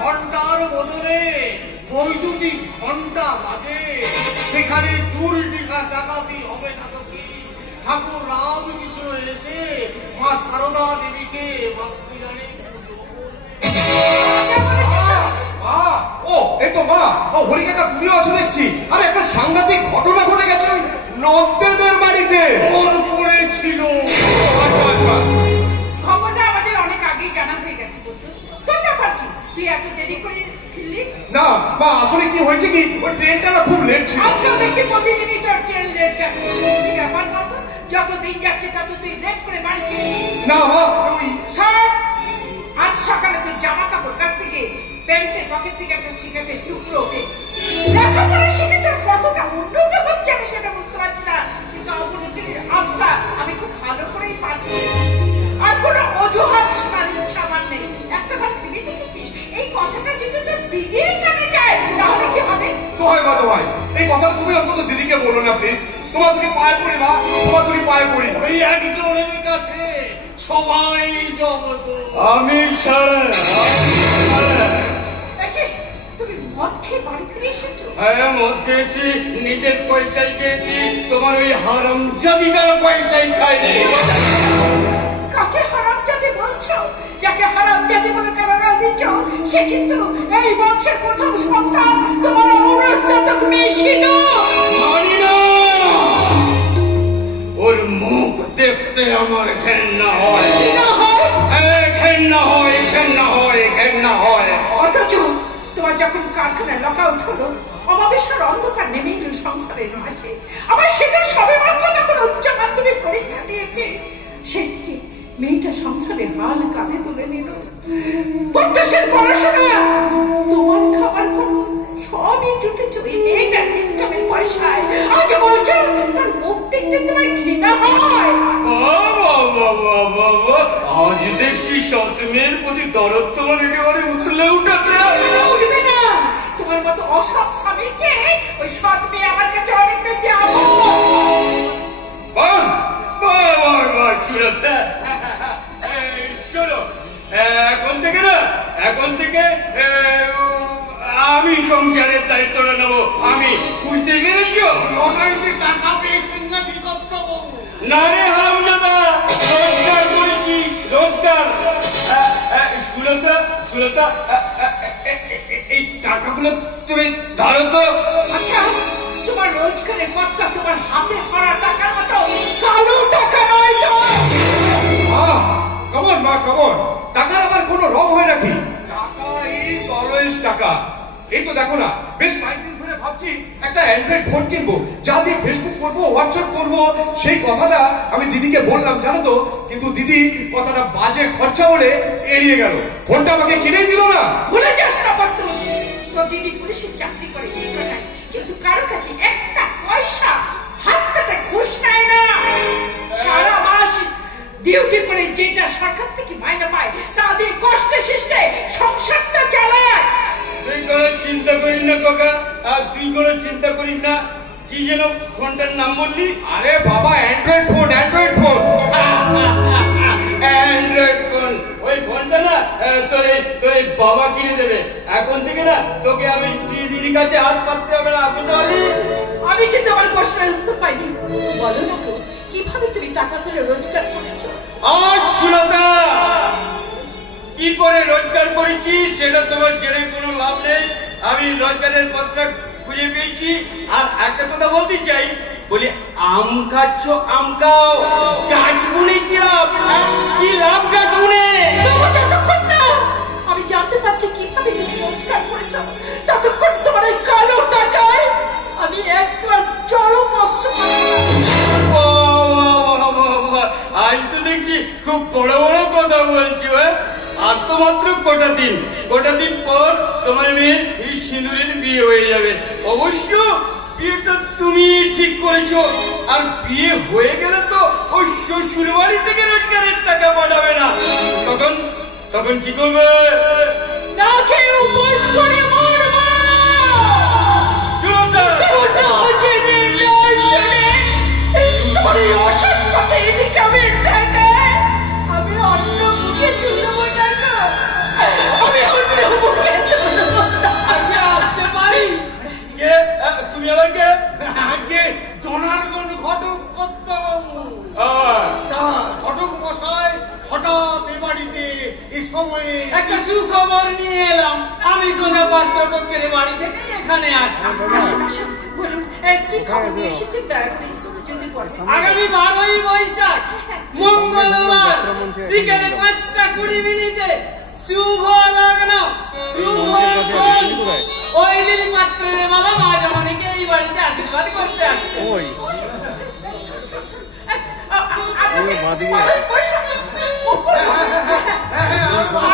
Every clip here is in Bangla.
ঘন্টার বদলে বৈদ্যুতিক ঘন্টা এখানে চুরি ডাকাতি হবে না তো কি? ঠাকুর রামকৃষ্ণ এসে মা সারদা দেবীকে মাতৃগানে ও এই তো মা, হরি কাকা তুমিও আছো দেখছি। আরে একটা সাংঘাতিক ঘটনা ঘটে গেছে ওই নন্দেদের বাড়িতে। ওর পড়েছিল। আচ্ছা আচ্ছা, খবরটা আমাদের অনেক আগেই জানা হয়ে গেছে। তোর ব্যাপার কি? তুই এত দেরি করে ফিরলি? না মা, আসলে কি হয়েছে কি, ওই ট্রেনটা না খুব লেট ছিল। আজকাল দেখি প্রতিদিনই তোর ট্রেন লেট যাচ্ছে। কি ব্যাপার বলতো? যত দিন যাচ্ছে তত তুই লেট করে বাড়ি ফিরছিস। না মা, ওই স্যার, আজ সকালে তুই জামা কাপড় কাছ থেকে প্যান্টের পকেট থেকে একটা সিগারেটের টুকরো পেয়েছি। লেখাপড়া শিখে তোর কতটা উন্নত হচ্ছে আমি সেটা বুঝতে পারছি না, কিন্তু অবনতির আস্থা আমি খুব ভালো করেই পাচ্ছি। আর কোনো অজুহাত শোনার ইচ্ছা আমার নেই। একটা বার ভেবে দেখেছিস এই কথাটা যদি তোর দিদির কানে যায় তাহলে কি হবে? দোহাই মা দোহাই, এই কথা তুমি অন্তত দিদিকে বলো না প্লিজ। তোমার তুমি পায়ে পড়ি মা, তোমার তুমি পায়ে পড়ি। ওই একজনের কাছে সবাই জগত। আমি সারা তুমি মদ খেয়ে বাড়ি ফিরে এসেছো? হ্যাঁ, মদ খেয়েছি, নিজের পয়সায় খেয়েছি, তোমার ওই হারামজাদিটার পয়সায় খাইনি। কাকে হারামজাদি বলছো? যাকে হারামজাদি বলে গালাগাল দিচ্ছ সে কিন্তু এই বংশের প্রথম সন্তান, তোমার ঔরসজাতক মেয়ে সিধু। মানি না, ওর মুখ দেখতে আমার ঘেন্না হয়। ঘেন্না হয়, ঘেন্না হয়, ঘেন্না হয়। অথচ তোমার যখন কারখানায় লকআউট হলো, অমাবস্যার অন্ধকার নেমেই সংসারে রয়েছে। আবার সেটা সবে মাত্র তখন উচ্চ মাধ্যমিক পরীক্ষা দিয়েছে। সেই থেকে মেয়েটা সংসারের হাল কাঁধে তুলে নিল। প্রত্যেকের পড়াশোনা, তোমার খাবার খরচ সবই জুটেছে ওই মেয়েটার ইনকামের পয়সায়। আজ বলছো তার মুখ দেখতে তোমার ঘৃণা হয়? আজ দেখছি সৎ মেয়ের প্রতি দরদ তোমার একেবারে উতলে উঠেছে। উঠবে না, তোমার মতো অসৎ স্বামীর চেয়ে ওই সৎ মেয়ে আমার কাছে অনেক বেশি আপন। শোনো, এখন থেকে আমি সংসারের দায়িত্বটা নেবো। আমি বুঝতে গেলেছো? লটারিতে টাকা পেয়েছেন নাকি দত্তবাবু? না রে হারামজাদা, রোজগার করেছি, রোজগার। সুলতা, এই টাকাগুলো তুমি ধরো তো। আচ্ছা, তোমার রোজগারের পথটা তোমার হাতে ভরা টাকার মতো কালো টাকা নয় তো? কমন মা, কমন। টাকার আবার কোনো রং হয় নাকি? টাকা ইজ অলওয়েজ টাকা। এই তো দেখো না, বেশ কয়েকদিন ধরে ভাবছি একটা অ্যান্ড্রয়েড ফোন কিনবো, যা দিয়ে ফেসবুক করবো, হোয়াটসঅ্যাপ করবো। সেই কথাটা আমি দিদিকে বললাম জানো তো, কিন্তু দিদি কথাটা বাজে খরচা বলে এড়িয়ে গেল। ফোনটা আমাকে কিনেই দিল না। ভুলে যাস না বন্ধু, তোর দিদি পুলিশের চাকরি করে, কিন্তু কারোর কাছে একটা পয়সা হাত পেতে ঘুষ নেয় না। সারা মাস ডিউটি করে যেটা সরকার থেকে মাইনে পায় তা দিয়ে কষ্টে শিষ্টে সংসারটা চালায়। তুই কোনো চিন্তা করিস না কাকা, আর তুই কোনো চিন্তা করিস না। কি যেন ফোনটার নাম বললি? আরে বাবা, Android phone, Android phone. Android phone. ওই ফোনটা না তোর এই বাবা কিনে দেবে। এখন থেকে না তোকে আমি দিদির কাছে হাত পাততে হবে না, বুঝতে পারলি? আমি কিন্তু আমার প্রশ্নের উত্তর পাইনি। বলো না তো, কিভাবে তুমি টাকা করে রোজগার করেছো? সুলতা, কি করে রোজগার করেছি সেটা তোমার জেনে কোনো লাভ নেই। আমি রোজগারের পথটা খুঁজে পেয়েছি। আর একটা কথা বলতে চাই, বলি আম খাচ্ছ, আম খাও, গাছ বুনে কি লাভ? কি লাভ গাছ বুনে? যতক্ষণ না আমি জানতে পারছি কিভাবে তুমি রোজগার করেছো, ততক্ষণ তোমার এই কালো টাকায় আমি এক গ্লাস জলও মস্ত। আজ তো দেখছি খুব বড় বড় কথা বলছো। আর তো মাত্র কটা দিন পর তোমার মেয়ের এই সিঁদুরের বিয়ে হয়ে যাবে। অবশ্য বিয়েটা তুমি ঠিক করেছো। আর বিয়ে হয়ে গেলে তো ওই শ্বশুর বাড়ি থেকে রোজগারের টাকা পাঠাবে না। তখন কি করবে? না খেয়ে উপোস করে মরবো। সুলতা, তোমার এই অসৎ পথে ইনকামের টাকায় আমি অন্য মুখে তুলবো না তো। আমি অন্য মুখে তুলবো না। আমি আসতে পারি? তুমি আবার কে? রাষ্ট্রপক্ষের বাড়ি থেকে এখানে আসলাম। আসুন, আসুন, বলুন কি খবর নিয়ে এসেছেন দয়া করে যদি বলেন। আগামী 12ই বৈশাখ মঙ্গলবার বিকেলে 5:20 শুভ লগ্ন শুভ ফল। ওই দিন পাত্রের বাবা মা জমানিকে এই বাড়িতে আশীর্বাদ করতে আসছে।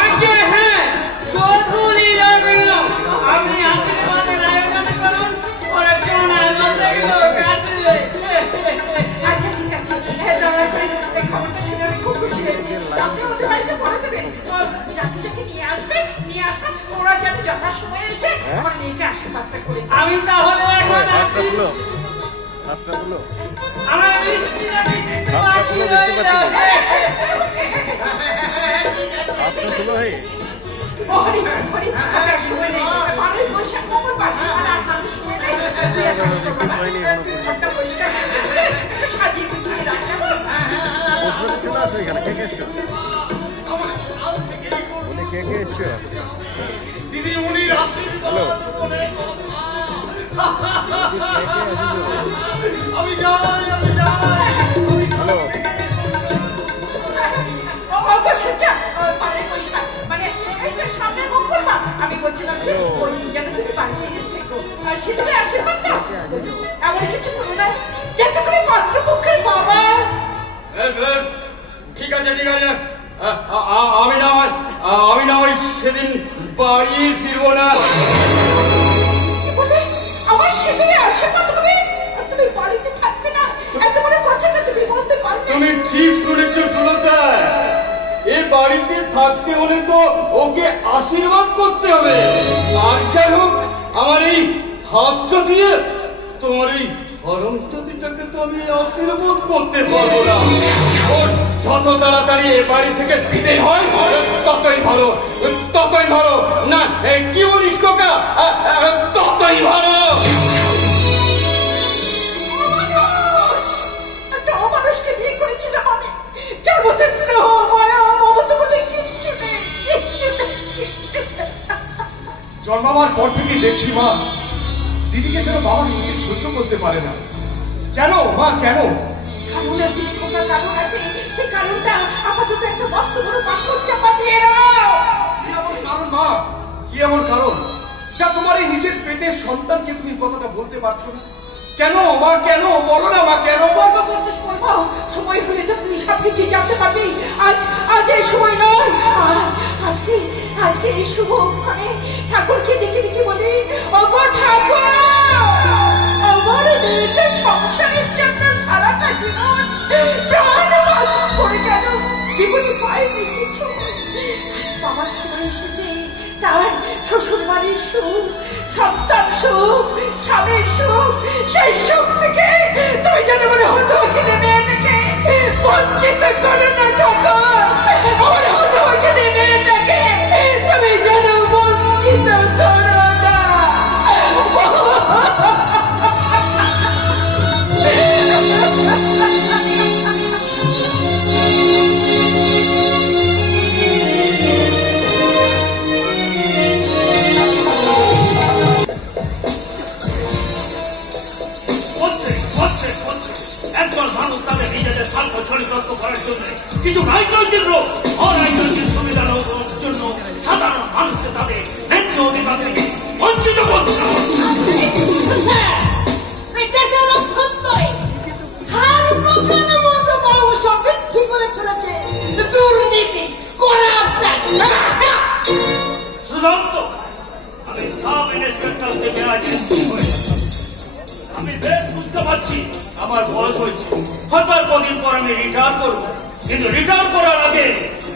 আগে হ্যাঁ, গোধূলি লগ্ন। আপনি আশীর্বাদের আয়োজন করুন, ওরা চোনার দশেক লোক আসবে। আচ্ছা ঠিক আছে, দয়া করে এই খবরটা শুনে আমি খুব খুশি হয়েছি। আপনি আমাদের বাড়িতে পড়ে দেবেন, যাকে যাকে নিয়ে আসবে নিয়ে আসা, ওরা যেন যথাসময়ে এসে আমার মেয়েকে আশীর্বাদটা করে দেয়। আমি তাহলে এখন আসি। আমার মিষ্টিটা বাকি রইল। হরি হরি, আমার সময় নেই, 12ই বৈশাখ মঙ্গলবার, আর আপনাদের সময় নেই। তুই এক কাজ কর বাবা, তুই ঘরটা পরিষ্কার করে দে, একটু সাজিয়ে গুছিয়ে রাখ কেমন? দিদিমণির আশীর্বাদ বলে কথা। আমি যাই। আমি বলছিলাম যে ওই যেন তুমি বাড়িতে থেকো, সেদিকে আশীর্বাদ দাও। এমন কিছু করো না যাতে করে পাত্রপক্ষের বাবা। ঠিক আছে ঠিক আছে, আমি না হয় সেদিন বাড়ি ফিরবো না। আমার সেদিনে আশীর্বাদ হবে, তুমি বাড়িতে থাকবে না, এত বড় কথাটা তুমি বলতে পারবে? তুমি ঠিক শুনেছো সুলতা, এ বাড়িতে থাকতে হলে তো ওকে আশীর্বাদ করতে হবে। আর যাই হোক, আমার এই হাতটা দিয়ে তোমার এই হরমজাতিটাকে তো আমি আশীর্বাদ করতে পারবো না। ওর যত তাড়াতাড়ি এ বাড়ি থেকে বিদায় হয় ততই ভালো, ততই ভালো। না কি বলিস কোকা, ততই ভালো। একটা অমানুষকে বিয়ে করেছিলাম আমি, যার মধ্যে স্নেহ মায়া মমতা বলে কিচ্ছু নেই, কিচ্ছু নেই। জন্মাবার পর থেকে দেখছি মা দিদিকে যেন বাবা নিজে সহ্য করতে পারে না। কেন মা, কেন? কারণ আছে খোকা, কারণ আছে। সে কারণটা আপাতত একটা বস্তু বড় পাথর চাপা দিয়ে দাও। কি এমন কারণ মা, কি এমন কারণ যা তোমার এই নিজের পেটের সন্তানকে তুমি কথাটা বলতে পারছো না? কেন মা, কেন বলো না মা, কেন? বলবো বলতেস বলবো, সময় হলে তো তুই সবকিছু জানতে পারবি। আজ এই সময় নয়, আজকে এই শুভ ওখানে ঠাকুরকে ডেকে ডেকে বলি, ওগো ঠাকুর, আমার মেয়েটা সংসারের জন্য সারাটা জীবন প্রাণ বাদ করে গেল, জীবনে পায়নি কিছু। আজ বাবার সময় এসেছে, তার শ্বশুর বাড়ির সুখ, সন্তান সুখ, স্বামীর সুখ, সেই সুখ থেকে তুমি যেন মনে হতভাগিনী মেয়েটাকে বঞ্চিত করো না ঠাকুর। আমার হতভাগিনী মেয়েটাকে তুমি যেন বঞ্চিত করো না। একজন মানুষ তাদের নিজেদের স্বার্থ চরিতার্থ করার জন্য কিছু রাজনৈতিক লোক অরাজনৈতিক সুবিধা লাভের জন্য সাধারণ মানুষকে তাদের ন্যায্য অধিকার থেকে বঞ্চিত করছে। সুশান্ত, আমি সাব ইন্সপেক্টর থেকে আজ আমি বেশ বুঝতে পারছি আমার বয়স হয়েছে, হয়তো কদিন পর আমি রিটায়ার করবো, কিন্তু রিটায়ার করার আগে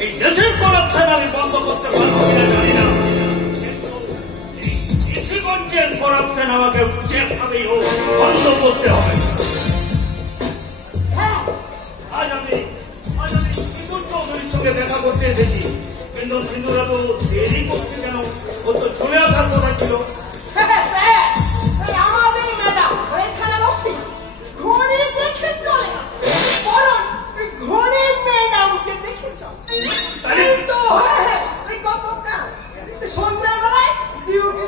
এই দেশের করাপশন আমি বন্ধ করতে পারবো কিনা জানি না, কিন্তু এই কৃষিগঞ্জের করাপশন আমাকে যেভাবেই হোক বন্ধ করতে হবে। আজ আমি বিপুল চৌধুরীর সঙ্গে দেখা করতে এসেছি, কিন্তু সিন্ধুরা তো দেরি করছে কেন? ও তো চলে আসার কথা ছিল। আমাদের ম্যাডাম ওইখানে বসে ঘড়ি দেখে চলে, বরং ঘড়ি ম্যাডামকে দেখে চলে। গতকাল সন্ধ্যাবেলায় ডিউটি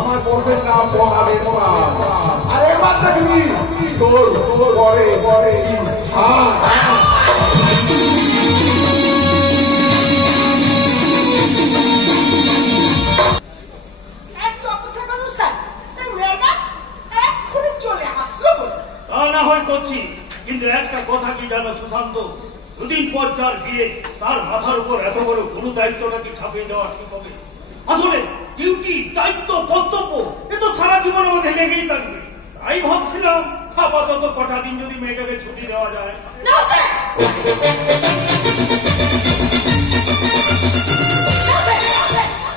আমার বসের নাম মহাবীর পাল। আরে মাত্রা কি তোর পরে পরে কিন্তু একটা কথা কি জানো সুশান্ত, দুদিন পর যার বিয়ে তার মাথার উপর এত বড় গুরু দায়িত্বটা কি ছাপিয়ে দেওয়া ঠিক হবে? আসলে ডিউটি, দায়িত্ব, কর্তব্য এ তো সারা জীবন আমাদের লেগেই থাকবে। তাই ভাবছিলাম আপাতত কটা দিন যদি মেয়েটাকে ছুটি দেওয়া যায়। না স্যার,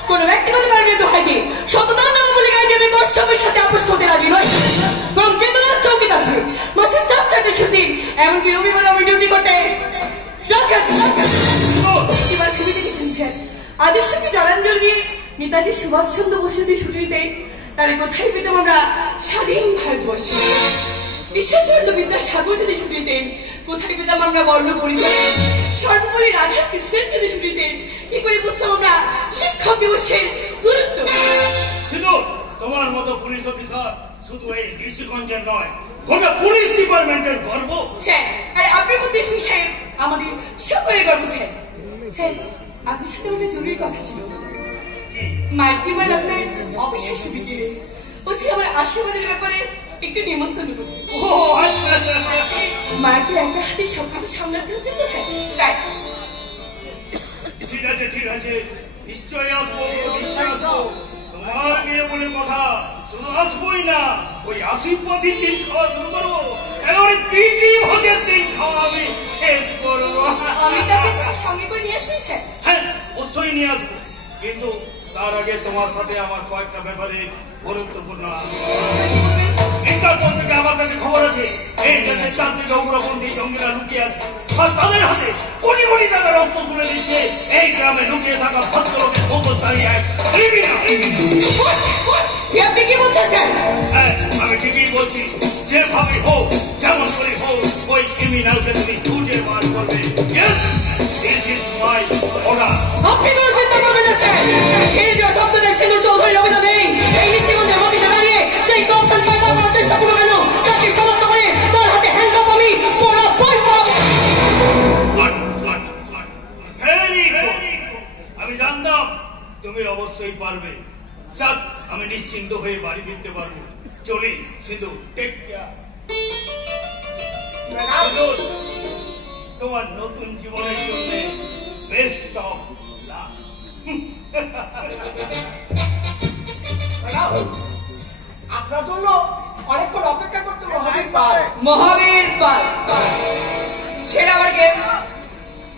কোন ব্যক্তিগত কারণে দোহাই দিয়ে শতদান নামা বলে গাইতে আমি কশ্যপের সাথে আপোষ করতে রাজি নই। বরং চেতনার চৌকি থাকবে মাসের 4 ছুটি, এমনকি রবিবার আমি ডিউটি করতে এবার ছবি দেখেছেন স্যার। আদর্শকে জলাঞ্জলি দিয়ে নেতাজি সুভাষচন্দ্র বসু দিয়ে ছুটি দেয়, তাহলে কোথায় পেতাম আমরা স্বাধীন ভারতবর্ষ? ঈশ্বরচন্দ্র বিদ্যাসাগর যদি ছুটি দেন, কোথায় পেতাম আমরা বর্ণ পরিচয়? সর্বোপরি রাধা কৃষ্ণের যদি ছুটি দেন, কি করে বুঝতাম আমরা শিক্ষক দিবসের গুরুত্ব? শুধু তোমার মতো পুলিশ অফিসার শুধু এই ঋষিগঞ্জের নয়, গোটা পুলিশ ডিপার্টমেন্টের গর্ব। স্যার, আরে আপনার মধ্যে সাহেব আমাদের সকলের গর্ব। স্যার স্যার, আপনার সাথে একটা জরুরি কথা ছিল। মাইটিমান আপনার অফিসে ছুটি দিলেন, বলছি আমার আশীর্বাদের ব্যাপারে একটু নিমন্ত্রণ করবো। ও আচ্ছা আচ্ছা, মাকে একা হাতে সবকিছু সামলাতে হচ্ছে তো স্যার, তাই। ঠিক আছে ঠিক আছে, নিশ্চয়ই আসবো, নিশ্চয়ই আসবো। তোমার মেয়ে বলে কথা, শুধু আসবোই না, ওই আশীর্বাদী দিন খাওয়া শুরু করবো, একেবারে প্রীতি ভোজের দিন খাওয়া আমি শেষ করবো। আমি তাকে সঙ্গে করে নিয়ে আসবেন স্যার? হ্যাঁ অবশ্যই নিয়ে আসবো, কিন্তু তার আগে তোমার সাথে আমার কয়েকটা ব্যাপারে গুরুত্বপূর্ণ ইন্টারপোল থেকে আমার কাছে খবর আছে এই দেশের তান্ত্রিক উগ্রপন্থী জঙ্গিরা লুকিয়ে আছে, আর তাদের হাতে কোটি কোটি টাকা রক্ত তুলে দিচ্ছে এই গ্রামে লুকিয়ে থাকা ভদ্রলোকের মুখোশধারী এক ক্রিমিনাল। আপনি কি বলছেন স্যার? হ্যাঁ আমি ঠিকই বলছি, যেভাবে হোক যেমন করে হোক ওই ক্রিমিনালকে তুমি খুঁজে বার করবে। Yes, this is my order. আপনি কোনো চিন্তা করবেন না স্যার, এই যে শব্দ দেখছেন চৌধুরী অভিযোগ নেই, এই নিশ্চিগঞ্জের মাটিতে দাঁড়িয়ে সেই কমসান পাল্টা করার চেষ্টা করবো কেন? তাকে শনাক্ত করে তার হাতে হ্যান্ডকাপ আমি পড়া বই আমি জানতাম তুমি অবশ্যই পারবে। যাক আমি নিশ্চিন্ত হয়ে বাড়ি ফিরতে পারবো। চলি সিধু, টেক কেয়ার। তোমার নতুন জীবনের জন্য বেস্ট অফ লাক। আপনার জন্য অনেকক্ষণ অপেক্ষা করছে মহাবীর পাল। মহাবীর পাল সেটা আবার কে?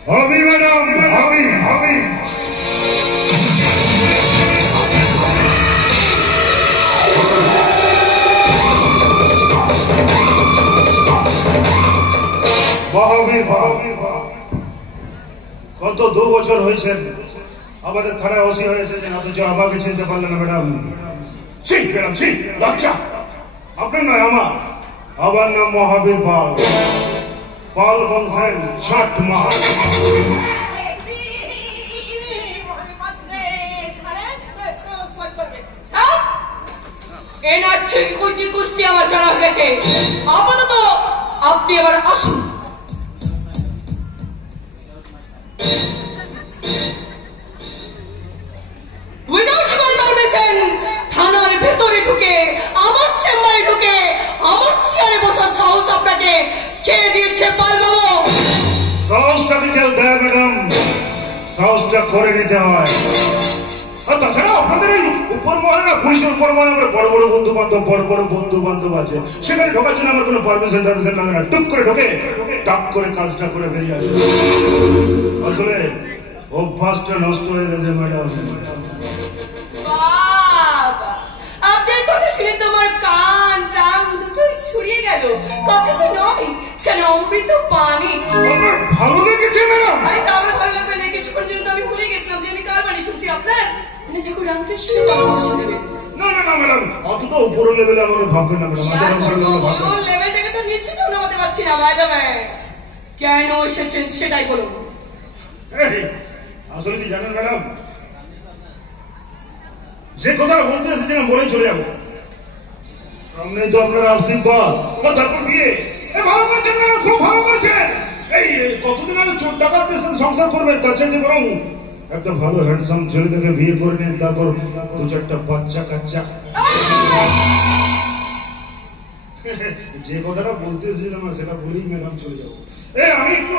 হবি ম্যাডাম, হবি হবি 2 বছর হয়েছে আমাদের থানায় ওসি হয়েছেন, অথচ আমাকে চিনতে পারলেন না ম্যাডাম। ঠিক ম্যাডাম, ঠিক লজ্জা। আপনার নয়, আমার নাম মহাবীর পাল, পাল বংশের ষাট মাস। এনার ঠিক কুষ্টি আমার জানা হয়ে গেছে। আপাতত আপনি এবার আসুন। উইদাউট মাই পারমিশন থানার ভেতরে ঢুকে, আমার চেম্বারে ঢুকে, আমার চেয়ারে বসার সাহস আপনাকে কে দিয়েছে পালবাবু? সাহসটাকে কেউ দেয় ম্যাডাম, সাহসটা করে নিতে হয়। আর তাছাড়া আপনাদের এই উপর মহলে না, পুলিশের উপর মহলে আমার বড় বড় বন্ধু বান্ধব আছে, সেখানে ঢোকার জন্য আমার কোনো পারমিশন টারমিশন লাগে না। টুক করে ঢোকে, টাক করে কাজটা করে বেরিয়ে আসে। আসলে অভ্যাসটা নষ্ট হয়ে গেছে ম্যাডাম। আপনার কথা শুনে তোমার কান প্রাণ দুটোই ছুড়িয়ে গেল। কথা তো নয়, যেন অমৃত পানি। আমার ভালো লেগেছে ম্যাডাম। আরে আমার ভালো লাগবে না, কিছু পর্যন্ত আমি ভুলে গেছিলাম যে আমি কার বাণী শুনছি। আপনার যখন রামকৃষ্ণ শুনবেন। না ম্যাডাম, অতটা উপরের লেভেলে আমাকে ভাববেন না ম্যাডাম। লেভেলটাকে তো নিশ্চিত নামাতে পারছি না ম্যাডাম। কেন এসেছেন সেটাই বলুন। আসলে কি জানেন ম্যাডাম, যে কথা বলতে এসেছিলাম বলেই চলে যাবো। সামনে তো আপনার আশীর্বাদ, তারপর বিয়ে। ভালো করছেন ম্যাডাম, খুব ভালো করছেন। এই কতদিন আগে চোর ডাকাতদের সাথে সংসার করবেন, তার চাইতে বরং একটা ভালো হ্যান্ডসাম ছেলে থেকে বিয়ে করে নিন, তারপর 2-4টা বাচ্চা কাচ্চা। যে কথাটা বলতে এসেছিলাম সেটা বলেই ম্যাডাম চলে যাবো। আমি একটু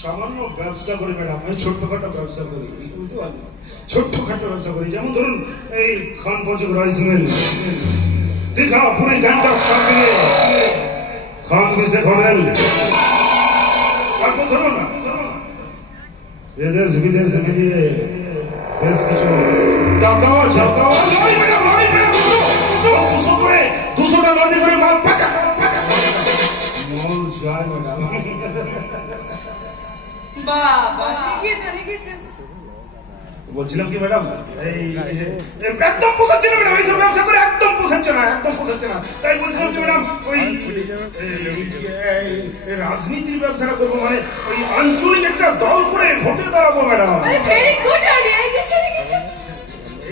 সামান্য ব্যবসা করি ম্যাডাম, আমি ছোট্টখাটো ব্যবসা করি। বুঝতে পারলেন, ছোট্টখাটো ব্যবসা করি। যেমন ধরুন এই খান পঞ্চক রাইস মিল, দীঘা পুরী গ্যাংটক সব মিলে খান বিশেক হোটেল। তারপর ধরুন দেশ বিদেশ মিলিয়ে বেশ কিছু টাকাও আছে। 200টা লড়ি করে মাল পাচা মন যায় ম্যাডাম। বাবা লিখেছেন। বলছিলাম কি ম্যাডাম, এই একদম পোষাচ্ছে না ম্যাডাম, এইসব ব্যবসা করে একদম পোষাচ্ছে না। তাই বলছিলাম কি ম্যাডাম, ওই রাজনীতির ব্যবসাটা করবো, মানে ওই আঞ্চলিক একটা দল করে ভোটে দাঁড়াবো ম্যাডাম। Very good idea.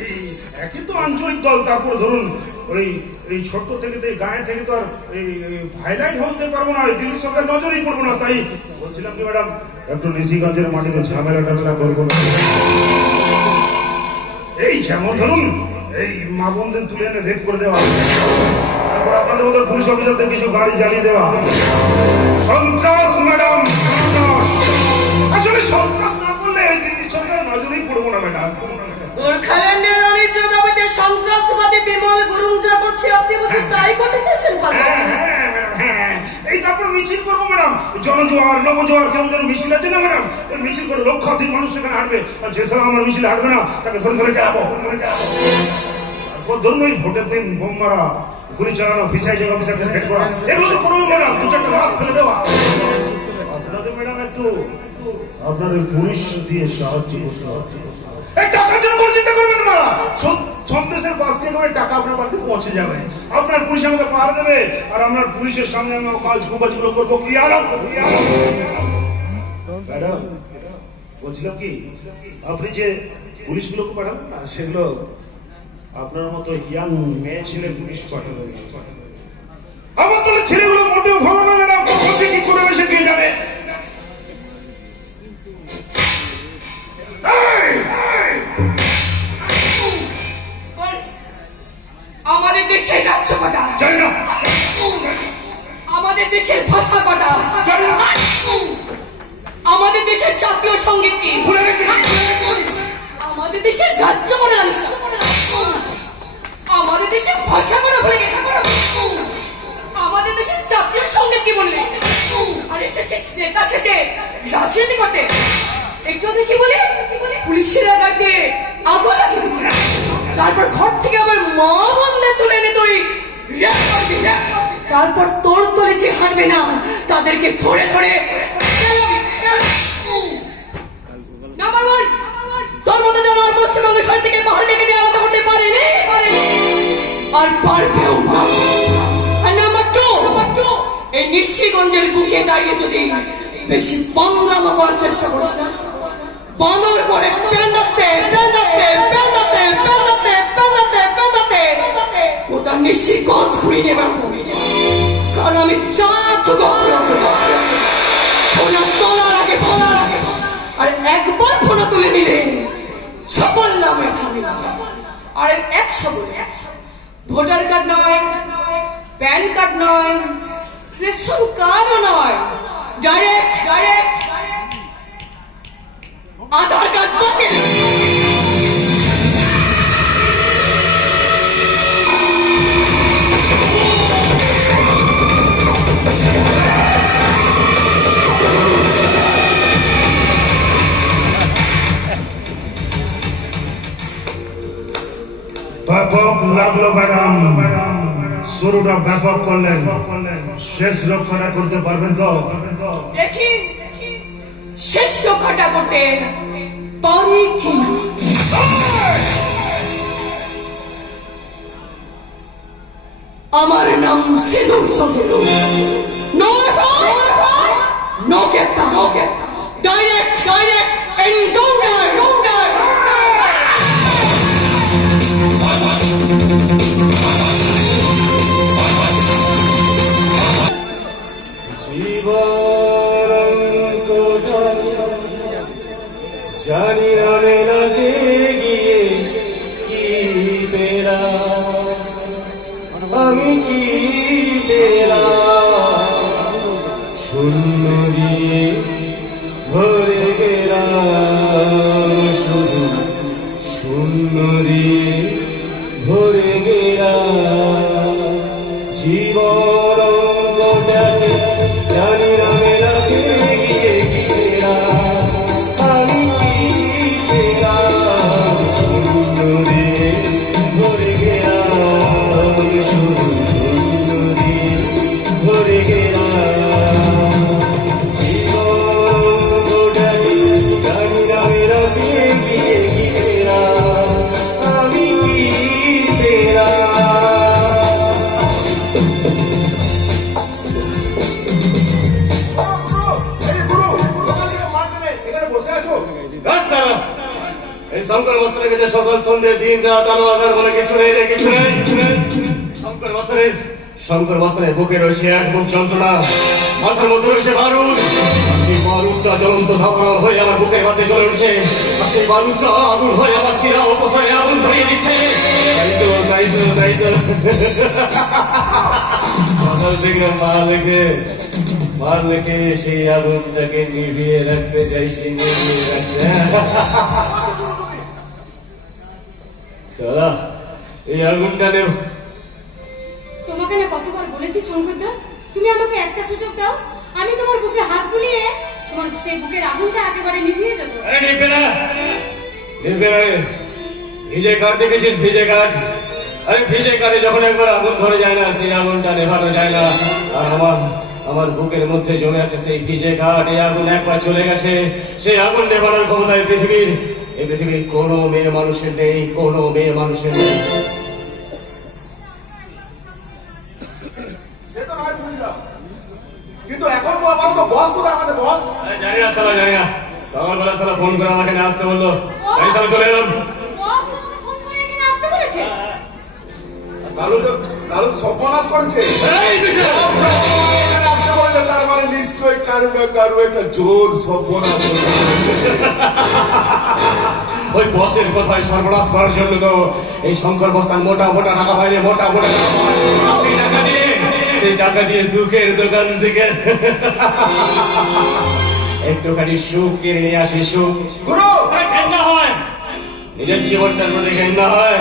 এই একই তো আঞ্চলিক দল, তারপরে ধরুন ওই এই ছোট্ট থেকে তো গায়ে থেকে তো আর এই হাইলাইট হতে পারবো না, দিল্লি সরকার নজরেই পড়বো না। তাই বলছিলাম কি ম্যাডাম, একটু নিশিগঞ্জের মাটিতে ঝামেলা টামেলা করবো না। এই যেমন ধরুন এই মা বোনদের তুলে এনে রেপ করে দেওয়া, তারপর আপনাদের মতো পুলিশ অফিসারদের কিছু গাড়ি জ্বালিয়ে দেওয়া। সন্ত্রাস ম্যাডাম, আসলে সন্ত্রাস না করলে এই দিল্লি সরকার নজরেই পড়বো না ম্যাডাম। গোর্খাল্যান্ডের বাণিজ্য দাবিতে সন্ত্রাসবাদী বিমল গুরুং যা করছে আপনি বুঝি তাই করতে চাইছেন? এই তারপর মিছিল করবো ম্যাডাম, জনজোয়ার নবজোয়ার কেমন যেন মিছিল আছে না ম্যাডাম, মিছিল করে লক্ষাধিক মানুষ সেখানে হাঁটবে। আর যে সারা আমার মিছিল হাঁটবে না তাকে ধরে গেলাবো। তারপর ধরুন ওই ভোটের দিন বোম মারা, গুলি চালানো, প্রিসাইডিং অফিসারকে হেড করা, এগুলো তো করবো ম্যাডাম। 2-4টা লাশ ফেলে দেওয়া। আপনাদের ম্যাডাম একটু আপনার পুলিশ দিয়ে সাহায্য করতে হবে। টাকার জন্য কোনো চিন্তা করবেন না, সন্দেশের বাস থেকে টাকা আপনার বাড়িতে পৌঁছে যাবে। আপনার পুলিশ আমাকে পাহারা দেবে, আর আপনার পুলিশের সামনে আমি কাজগুলো করবো। কি আলাপ ম্যাডাম, বলছিলাম কি, আপনি যে পুলিশগুলোকে পাঠাবেন না, সেগুলো আপনার মতো ইয়াং মেয়ে ছেলে পুলিশ পাঠাবেন। আমার দলের ছেলেগুলো মোটেও ভালো না ম্যাডাম, কি করে এসে কে যাবে। আমাদের দেশের রাজ্য কটা, আমাদের দেশের ভাষা কটা, আমাদের দেশের জাতীয় সঙ্গীত কি, আমাদের দেশের রাজ্য মনে লাগছে, আমাদের দেশের ভাষা মনে ভুলে গেছে, আমাদের দেশের জাতীয় সঙ্গীত কি বললে, আর এসেছে নেতা সেজে রাজনীতি করতে। একটু আগে কি বলে, পুলিশের আঘাত দিয়ে আগুন লাগিয়ে, তারপর ঘর থেকে আবার মা বোনদের তুলে এনে তুই তারপর তোর তোলে যে হারবে না তাদেরকে ধরে ধরে নাম্বার 1, তোর মতো যেন আর পশ্চিমবঙ্গের সব থেকে পাহাড় ডেকে নিয়ে আলাদা করতে পারেনি আর পারবেও না। আর নাম্বার 2, এই নিশিগঞ্জের বুকে দাঁড়িয়ে যদি বেশি পাগলামো করার চেষ্টা করিস না, বানর করে পেন্দাতে গোটা নিশিগঞ্জ ঘুরিয়ে নেবে। কারণ আমি ফোনা তোলার আগে আর একবার ফোনা তুলে নিলে সফল নামে থামি। আর 100 বলে ভোটার কার্ড নয়, প্যান কার্ড নয়, রেশন কার্ডও নয়, ডাইরেক্ট আধার কার্ড পাবে। ব্যাপক লাগলো ম্যাডাম, শুরুটা ব্যাপক করলেন, শেষ লক্ষ্যটা করতে পারবেন তো? দেখি শেষ রক্ষাটা করতে পারি কিনা। আমার নাম সিঁদুর চন্দ্র, নো কেতা, ডাইরেক্ট এনকাউন্টার। জানি রানে লাগে গিয়ে কি তেরা, আমি কি তেরা, শূন্য দিয়ে ভরে গেরা, শুধু শূন্য দিয়ে ভরে গেরা। জীবন গোটাকে জানি রানে লাগে গিয়ে কি তেরা, আমি কি তেরা, শূন্য দিয়ে ভরে গেরা, শুধু শূন্য দিয়ে ভরে গেরা। জীবন গোটাকে জানি রানে লাগে গিয়ে কি তেরা, আমি কি তেরা। এই শঙ্কর বস্ত্রের কাছে সকাল সন্ধ্যে দিন রাত আলো আধার বলে কিছু নেই রে, কিছু নেই। শঙ্কর বস্ত্রের বুকে রয়েছে এক বুক যন্ত্রণা, মাথার মধ্যে রয়েছে বারুদ। সেই বারুদটা জ্বলন্ত ধারণা হয়ে আমার বুকের মধ্যে জ্বলে উঠছে, আর সেই বারুদটা আগুন হয়ে আমার শিরা উপসরে আগুন ধরিয়ে দিচ্ছে। তাই তো সকাল থেকে মার লেখে সেই আগুনটাকে নিভিয়ে রাখতে চাইছি, নিভিয়ে রাখতে। সারা এই আগুনটা নেব। তোমাকে না কতবার বলেছি শঙ্করদা, তুমি আমাকে একটা সুযোগ দাও, আমি তোমার বুকে হাত বুলিয়ে তোমার সেই বুকের আগুনটা একেবারে নিভিয়ে দেবো। নিভবে না। ভিজে কাঠ দেখেছিস? ভিজে কাঠ, আরে ভিজে কাঠে যখন একবার আগুন ধরে যায় না, সেই আগুনটা নেভানো যায় না। আর আমার বুকের মধ্যে জমে আছে সেই ভিজে কাঠ। এই আগুন একবার চলে গেছে, সেই আগুন নেভানোর ক্ষমতা এই পৃথিবীর কোনো মেয়ে মানুষের নেই, কোনো মেয়ে মানুষের নেই। কিন্তু এখন তো বস কোথায় আমাদের বস? জানি না সালা, জানি না। সকালবেলা সালা ফোন করে আমাকে আসতে বললো, তাই সালা চলে এলাম। কালু তো সর্বনাশ করছে। তার মানে নিশ্চয়ই কারু না কারু একটা জোর সর্বনাশ। ওই বসের কথায় সর্বনাশ করার জন্য তো এই শঙ্কর বস্তান মোটা টাকা পাইলে, মোটা সেই টাকা দিয়ে দুঃখের দোকান থেকে একটুখানি সুখ কিনে নিয়ে আসি। সুখ ঘেন্না হয়, নিজের জীবনটার মধ্যে ঘেন্না হয়।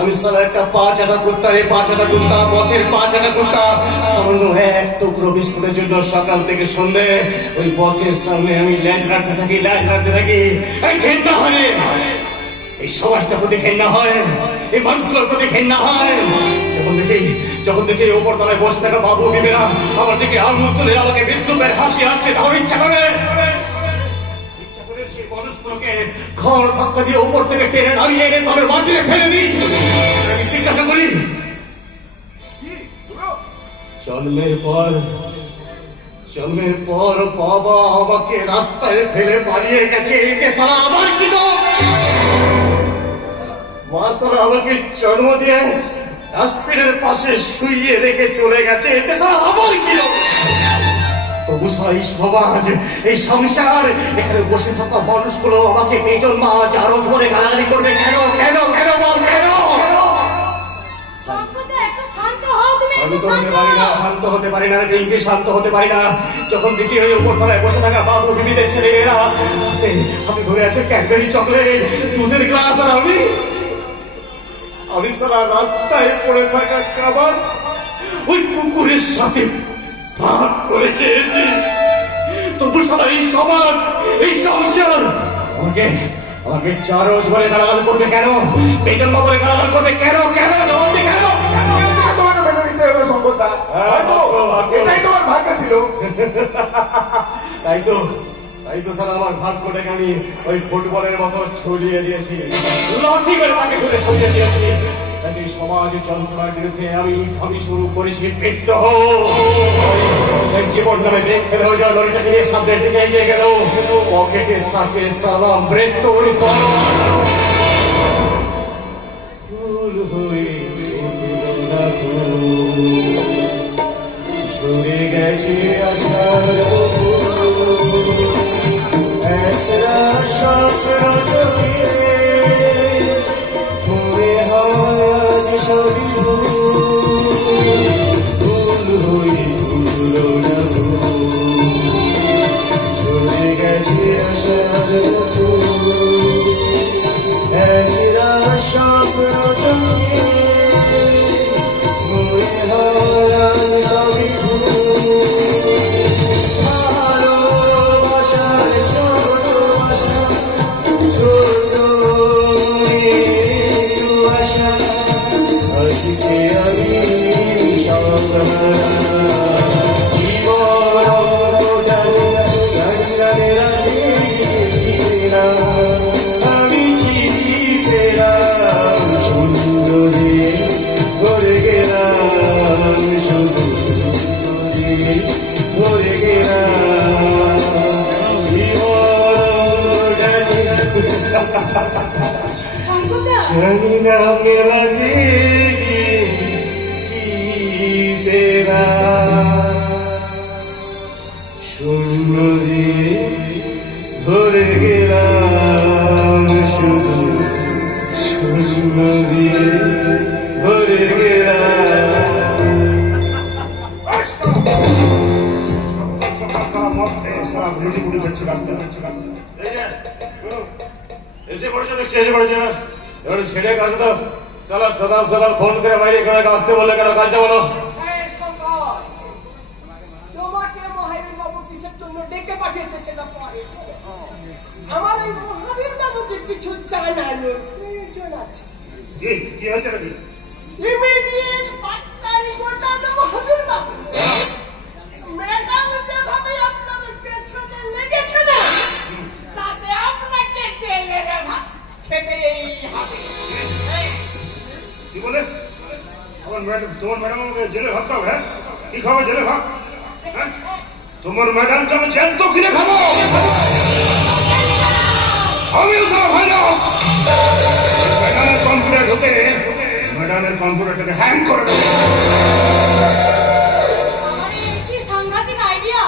আমি সালা একটা 5 আনা কুত্তা, রে 5 আনা কুত্তা, বসের 5 আনা কুত্তা, সামান্য এক টুকরো বিস্কুটের জন্য সকাল থেকে সন্ধে ওই বসের সামনে আমি ল্যাজ রাখতে থাকি। এই ঘেন্না হয়, এই সমাজটার প্রতি ঘেন্না হয়, এই মানুষগুলোর প্রতি ঘেন্না হয়। যখন দেখি ওপর তলায় বসে থাকা বাবু বিবেরা আমার দিকে আঙুল তুলে আমাকে বিদ্রুপের হাসি আসছে, তখন ইচ্ছা করে সেই মানুষগুলোকে ঘর ধাক্কা দিয়ে উপর থেকে টেনে নামিয়ে এনে তবে মাটিতে ফেলে দিই। আমি জিজ্ঞাসা করি, জন্মের পর বাবা আমাকে রাস্তায় ফেলে পালিয়ে গেছে, এতে সারা আমার কি দোষ? মা সারা আমাকে জন্ম দিয়ে ডাস্টবিনের পাশে শুইয়ে রেখে চলে গেছে, এতে সারা আমার কি দোষ? তবু এই সমাজ, এই সংসার, এখানে বসে থাকা মানুষগুলো আমাকে বেজন মাছ আরো ধরে গালাগালি করবে কেন? কেন কেন বল কেন? আমি তো হতে পারি না, শান্ত হতে পারি না, রিঙ্কি শান্ত হতে পারি না। যখন দেখি ওই উপর তলায় বসে থাকা বাবু বিবিদের ছেলেরা আমি ধরে আছে ক্যাডবেরি চকলেট, দুধের গ্লাস, আর আমি সারা রাস্তায় পড়ে থাকা খাবার ওই কুকুরের সাথে ভাগ করে খেয়েছি। তবু সারা এই সমাজ, এই সংসার আমাকে চারজ বলে গালাগাল করবে কেন? বেতন বলে গালাগাল করবে কেন? কেন কেন? তোমাকে মেনে নিতে হবে সম্পদটা, এটাই তোমার ভাগ্য ছিল। তাই তো স্যার আমার ভাগ্যটাকে আমি ওই ফুটবলের মতো ছড়িয়ে দিয়েছি, লাঠি করে তাকে ধরে সরিয়ে দিয়েছি। তাই সমাজ যন্ত্রণার বিরুদ্ধে আমি শুরু করেছি বিদ্রোহ। জীবন নামে ব্রেক ফেলে হয়ে যাওয়া লরিটাকে নিয়ে সামনের দিকে এগিয়ে গেল, পকেটে থাকে সালাম মৃত্যুর ফুল হয়ে ছড়ে গেছে আশার একটা স্বপ্ন মনে হয় সবই ভুল হয়ে ভুলো না ছড়ে গেছে আশার একটা স্বপ্ন মনে হয় সবই জানি না মেলা কি তেরা শূন্য দিয়ে ভরে গেলাম, শুধু শূন্য দিয়ে ভরে গেলাম। এসে পড়েছে এসে পড়েছে না, এবার ছেড়ে কাজ তো সালা সদাম সালাম ফোন করে বাইরে এখানে আসতে বললে কেন? কাজটা বলো। তোমাকে মহাবীর বাবু কিসের জন্য ডেকে পাঠিয়েছে সেটা পরে। আমার এই মহাবীর বাবুকে কিছু জানানোর প্রয়োজন আছে। কি হয়েছে নাকি? ইমিডিয়েট পাত্তারি গোটানো মহাবীর বাবু, ম্যাডাম যেভাবে আপনাদের পেছনে লেগেছে না, তাতে আপনাকে জেলের ভাত খেতেই হবে। কি বলে? তোমার ম্যাডাম আমাকে জেলে ভাত খাবে? হ্যাঁ, কি খাবে জেলে ভাত? তোমার ম্যাডামকে আমি জ্যান্ত কিনে খাবো। আমিও খাবো ভাইরাস। ম্যাডামের কম্পিউটার ঢুকে ম্যাডামের কম্পিউটারটাকে হ্যাং করে দেবো। কি সাংঘাতিক আইডিয়া!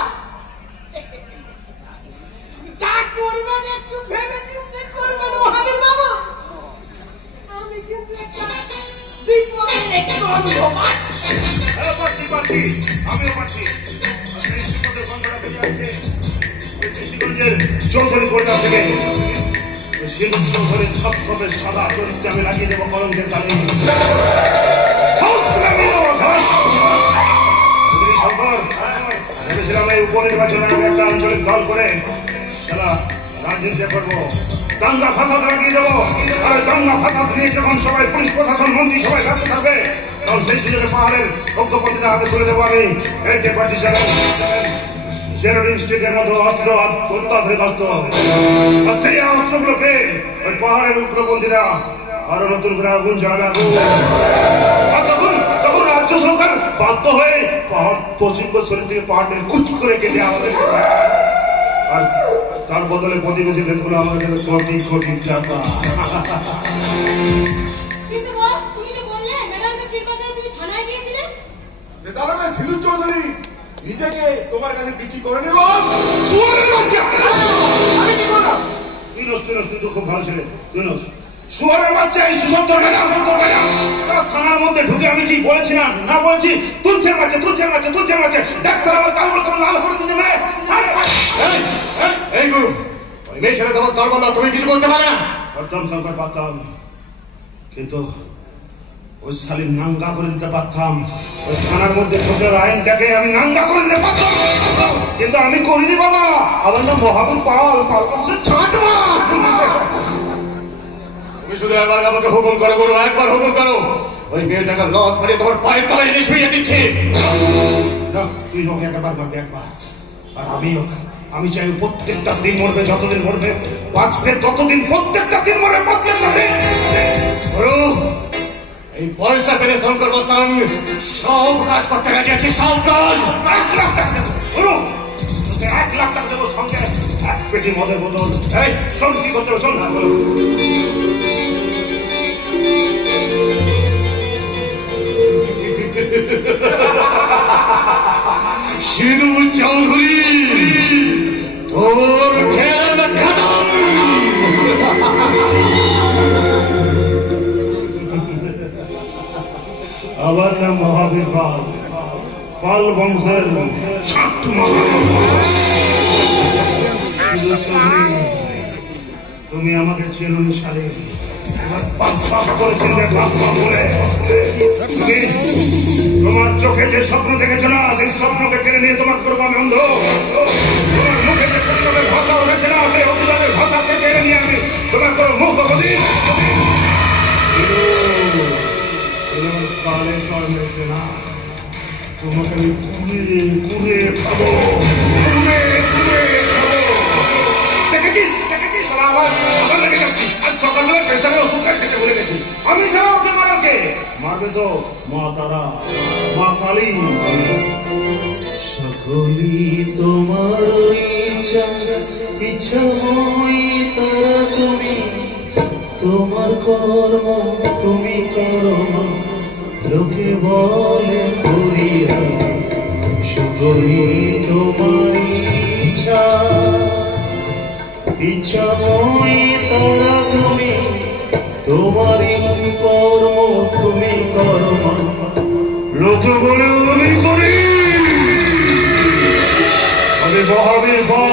যা করবেন একটু ভেবে চিন্তে করবেন মহাবীর বাবু। আমি কিন্তু একটা বিপদের একটু অনুভব পাচ্ছি। পাচ্ছি, আমিও পাচ্ছি। চৌধুরী কোর্টার থেকে সিন্ধু চৌধুরীর ছপছপে সাদা চরিত্রে আমি লাগিয়ে দেবো কলঙ্কের তালি। ভেবেছিলাম এই উপনির্বাচনে আমি একটা আঞ্চলিক দল করে সারা রাজনীতি করবো, দাঙ্গা ফাসাদ লাগিয়ে দেবো। আর দাঙ্গা ফাসাদ নিয়ে যখন সবাই পুলিশ প্রশাসন মন্ত্রী সবাই ব্যস্ত থাকবে, তখন সেই সুযোগে পাহাড়ের অজ্ঞপতিটা হাতে তুলে দেবো আমি। এই যে পার্টি জেনারেল স্টিকের মতো অস্ত্র অত্যাধুনিক অস্ত্র। আর সেই অস্ত্রগুলো পেয়ে ওই পাহাড়ের উগ্রপন্থীরা আরো নতুন করে আগুন জ্বালাবে আগুন। আর তখন রাজ্য সরকার বাধ্য হয়ে পাহাড় পশ্চিম শরীর থেকে পাহাড়ে কুচ করে কেটে আমাদের, আর তার বদলে প্রতিবেশী দেশগুলো আমাদের কোটি কোটি টাকা। কিন্তু বস, তুমি যে বললে ম্যাডামকে ঠিক কথা তুমি থানায় গিয়েছিলে। যে দাদা সিলু চৌধুরী নিজেকে তোমার কাছে বিক্রি করে নেব। শুয়োরের বাচ্চা, আমি কি করলাম? তুই তো খুব ভালো ছেলে, তুই শুয়োরের বাচ্চা। এই সুসন্তর ম্যাডাম থানার মধ্যে ঢুকে আমি কি বলেছি না বলেছি? তুলছেন বাচ্চা দেখ স্যার আমার কামড় করে লাল করে দিতে পারে। এই গুরু, ওই মেয়ের সাথে তোমার তর্ক না, তুমি কিছু করতে পারে না। পারতাম শঙ্কর, পারতাম, কিন্তু ওই শালী নাঙ্গা করে দিতে পারতাম। ওই থানার মধ্যে ঢোকার আইনটাকে আমি নাঙ্গা করে দিতে পারতাম, কিন্তু আমি করিনি বাবা। আমার নাম মহাবীর পাল, ছাট মার। তুমি শুধু একবার আমাকে হুকুম করো গুরু, একবার হুকুম করো। ওই মেয়েটাকে লস মারিয়ে তোমার পায়ের তলায় এনে শুয়ে দিচ্ছি। তুই ওকে একবার মারবে, একবার। আর আমি চাই প্রত্যেকটা দিন মরবে, যতদিন মরবে, বাঁচবে ততদিন, প্রত্যেকটা দিন মরবে, প্রত্যেকটা দিন। এই পয়সা পেলে শঙ্কর বস্তান সব কাজ করতে রাজি আছে, সব কাজ। 1 লাখ টাকা দেবো, 1 লাখ টাকা দেবো, সঙ্গে 1 পেটি মদের বোতল। এই শোন কি করতে হবে, শোন না বলো। সিধু চৌধুরী, তোর খেলা খতম। আমার নাম মহাবীর পাল, পাল বংশের ছাত্র তুমি আমাকে চেনুনি সালে তোমার চোখে যে স্বপ্ন দেখেছো না, সেই স্বপ্নকে কেড়ে নিয়ে তোমাকে করবো আমি অন্ধ। তোমার মুখে যে প্রতিবাদের ভাষা উঠেছে না, সেই অভিবাদের ভাষাকে কেড়ে নিয়ে আমি তোমার করবো মুখ বদি। কালে চল মেশে না, তোমাকে আমি কুড়ে খাবো। দেখেছিস আবার লেগে যাচ্ছি। আজ সকালবেলা প্রেসারে ওষুধ খেতে ভুলে গেছি। আমি ছাড়া ওকে মারাকে মারবে তো মা তারা, মা কালী। সকলি তোমার ইচ্ছাময় তারা, তুমি তোমার কর্ম তুমি করো, লোকে বলে করিয়া। সকলি তোমার ইচ্ছাময় তারা, তুমি তোমারই কর্ম তুমি করো, লোকে বলে আমি করি। আমি মহাবীর বল